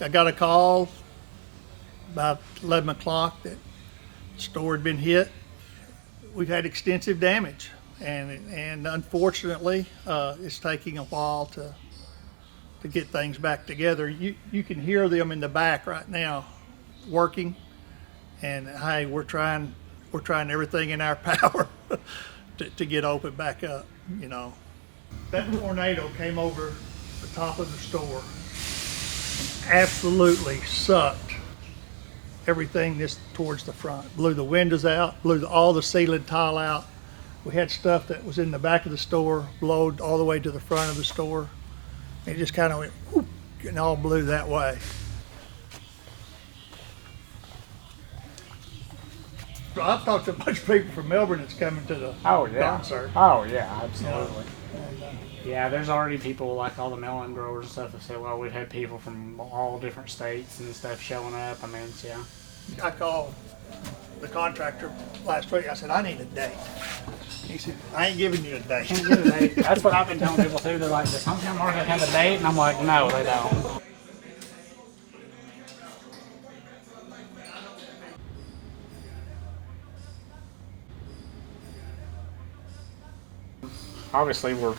I got a call about 11 o'clock that the store had been hit. We've had extensive damage, and unfortunately, it's taking a while to get things back together. You can hear them in the back right now working, and hey, we're trying everything in our power to get open back up, you know. That tornado came over the top of the store and absolutely sucked everything this towards the front. Blew the windows out, blew all the ceiling tile out. We had stuff that was in the back of the store blowed all the way to the front of the store. It just kind of went whoop, and all blew that way. So I've talked to a bunch of people from Melbourne that's coming to the concert. Oh yeah, absolutely. And, Yeah, there's already people like all the melon growers and stuff that say, well, we've had people from all different states and stuff showing up. I mean, it's, yeah. I called the contractor last week. I said, I need a date. He said, I ain't giving you a date. Can't get a date. That's what I've been telling people too. They're like, does hometown market have a date? And I'm like, no, they don't. Obviously, we're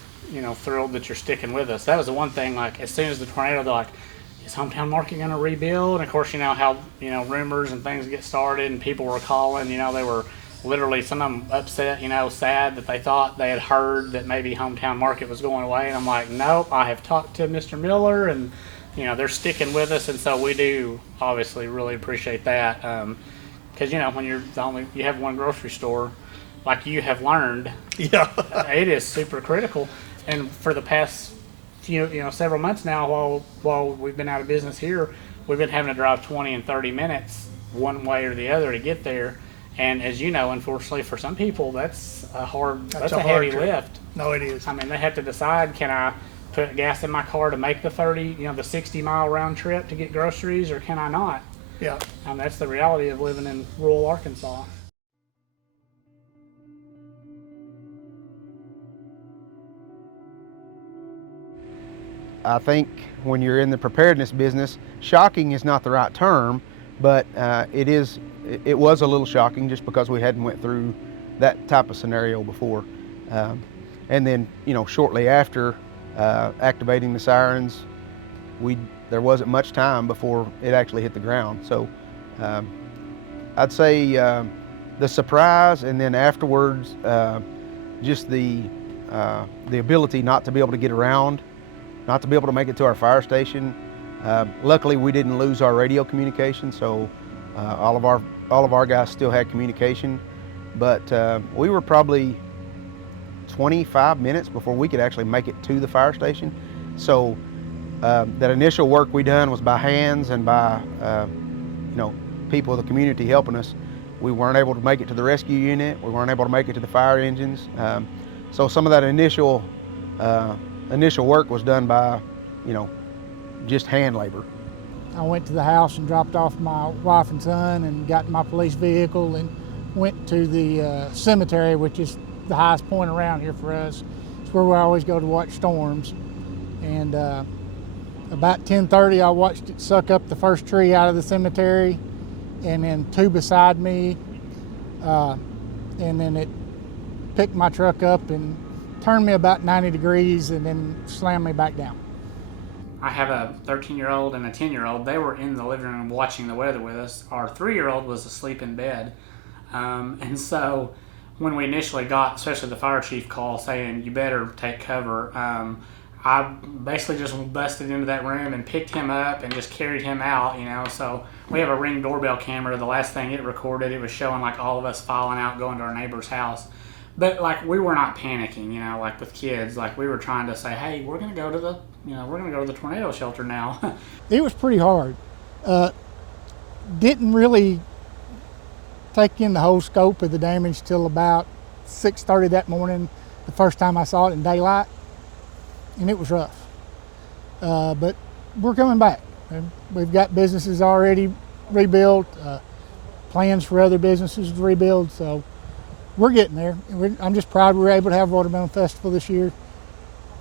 thrilled that you're sticking with us. That was the one thing. Like as soon as the tornado, they're like, is hometown market going to rebuild? And of course, how rumors and things get started, and people were calling. They were literally, some of them upset, sad that they thought they had heard that maybe hometown market was going away. And I'm like, nope, I have talked to Mr. Miller, and they're sticking with us, and so we do obviously really appreciate that. Because when you have one grocery store, like you have learned, Yeah. it is super critical. And for the past several months now, while we've been out of business here, we've been having to drive 20 and 30 minutes one way or the other to get there. And as you know, unfortunately for some people, that's a heavy lift. No, it is. I mean, they have to decide, can I put gas in my car to make the 60-mile round trip to get groceries, or can I not? Yeah. And that's the reality of living in rural Arkansas. I think when you're in the preparedness business, shocking is not the right term, but it was a little shocking just because we hadn't went through that type of scenario before. And then, shortly after activating the sirens, there wasn't much time before it actually hit the ground. So I'd say the surprise, and then afterwards, just the ability not to be able to get around, not to be able to make it to our fire station. Luckily, we didn't lose our radio communication, so all of our guys still had communication. But we were probably 25 minutes before we could actually make it to the fire station. So that initial work we done was by hands and by people of the community helping us. We weren't able to make it to the rescue unit. We weren't able to make it to the fire engines. So some of that initial work was done by, just hand labor. I went to the house and dropped off my wife and son and got in my police vehicle and went to the cemetery, which is the highest point around here for us. It's where we always go to watch storms. And about 10:30, I watched it suck up the first tree out of the cemetery, and then two beside me, and then it picked my truck up and turned me about 90 degrees and then slammed me back down. I have a 13-year-old and a 10-year-old. They were in the living room watching the weather with us. Our 3-year-old was asleep in bed. And so when we initially got, especially the fire chief call saying, you better take cover, I basically just busted into that room and picked him up and just carried him out, So we have a Ring doorbell camera. The last thing it recorded, it was showing like all of us filing out, going to our neighbor's house. But like we were not panicking, like with kids. Like we were trying to say, hey, we're gonna go to the tornado shelter now. It was pretty hard. Didn't really take in the whole scope of the damage till about 6:30 that morning, the first time I saw it in daylight, and it was rough. But we're coming back. And we've got businesses already rebuilt, plans for other businesses to rebuild, so we're getting there. I'm just proud we were able to have Watermelon Festival this year.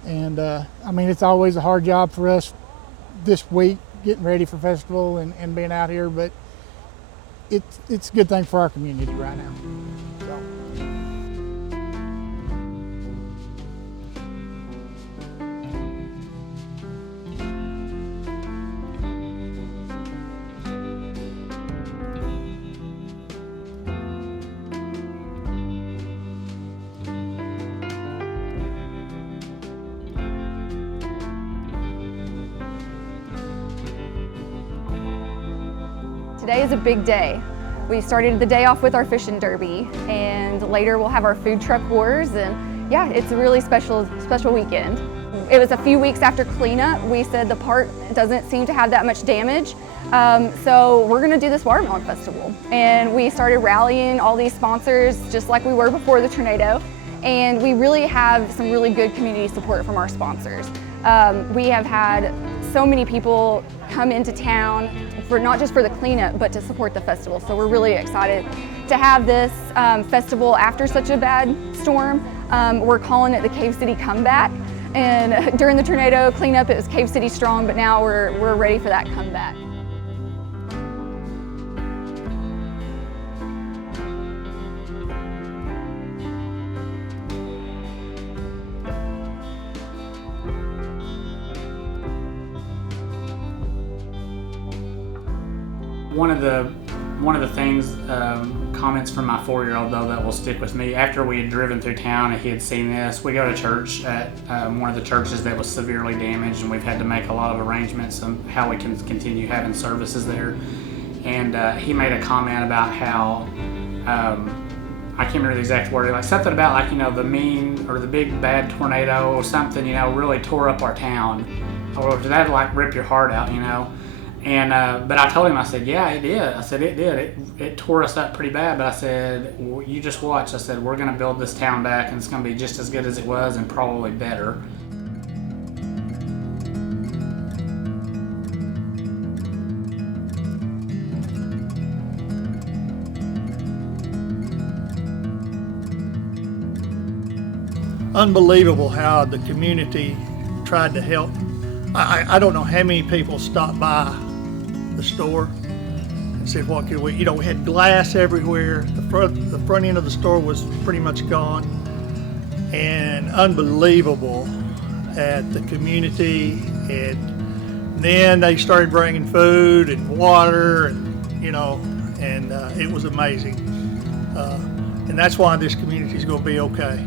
And it's always a hard job for us this week, getting ready for festival and being out here, but it's a good thing for our community right now. So. Today is a big day. We started the day off with our fishing derby, and later we'll have our food truck wars, and yeah, it's a really special weekend. It was a few weeks after cleanup. We said the park doesn't seem to have that much damage, so we're gonna do this watermelon festival. And we started rallying all these sponsors just like we were before the tornado, and we really have some really good community support from our sponsors. We have had so many people come into town for not just for the cleanup, but to support the festival. So we're really excited to have this festival after such a bad storm. We're calling it the Cave City Comeback. And during the tornado cleanup, it was Cave City Strong, but now we're ready for that comeback. One of the things, comments from my 4-year-old though that will stick with me. After we had driven through town and he had seen this, we go to church at one of the churches that was severely damaged, and we've had to make a lot of arrangements on how we can continue having services there. And he made a comment about how I can't remember the exact word, like something about like, you know, the mean or the big bad tornado or something, you know, really tore up our town, or that'd like rip your heart out, you know. And but I told him, I said, yeah, it did. I said, it did. It tore us up pretty bad. But I said, you just watch. I said, we're going to build this town back, and it's going to be just as good as it was, and probably better. Unbelievable how the community tried to help. I don't know how many people stopped by the store and said, what could we, you know, we had glass everywhere. The front end of the store was pretty much gone. And unbelievable at the community. And then they started bringing food and water, and, you know, and it was amazing. And that's why this community is going to be okay.